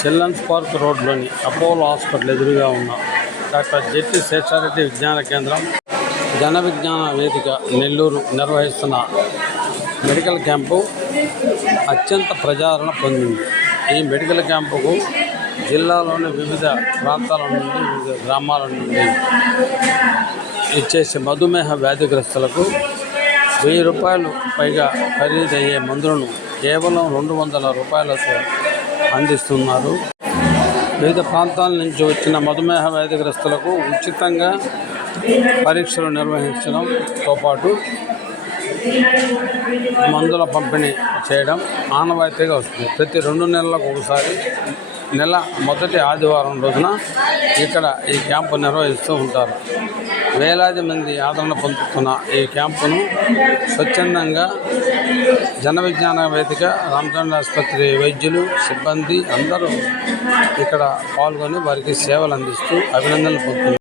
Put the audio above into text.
Children's park రోడ్లోని Apollo hospital ఎదురుగా ఉన్న డాక్టర్ జెట్టి శేషారెడ్డి విజ్ఞాన కేంద్రం జన విజ్ఞాన వేదిక నెల్లూరు నిర్వహిస్తున్న మెడికల్ క్యాంపు అత్యంత ప్రజాదరణ పొందింది. ఈ మెడికల్ క్యాంపుకు జిల్లాలోని వివిధ ప్రాంతాల నుండి వివిధ గ్రామాల నుండి ఇచ్చేసే మధుమేహ వ్యాధిగ్రస్తులకు వెయ్యి రూపాయలు పైగా ఖరీదయ్యే మందులను కేవలం రెండు వందల రూపాయలతో అందిస్తున్నారు. వివిధ ప్రాంతాల నుంచి వచ్చిన మధుమేహ వ్యాధిగ్రస్తులకు ఉచితంగా పరీక్షలు నిర్వహించడంతో పాటు మందుల పంపిణీ చేయడం ఆనవాయితీగా వస్తుంది. ప్రతి రెండు నెలలకు ఒకసారి నెల మొదటి ఆదివారం రోజున ఇక్కడ ఈ క్యాంపు నిర్వహిస్తూ ఉంటారు. వేలాది మంది ఆదరణ పొందుతున్న ఈ క్యాంపును స్వచ్ఛందంగా జన విజ్ఞాన వేదిక రామచంద్ర ఆసుపత్రి వైద్యులు సిబ్బంది అందరూ ఇక్కడ పాల్గొని వారికి సేవలు అందిస్తూ అభినందనలు పొందుతున్నారు.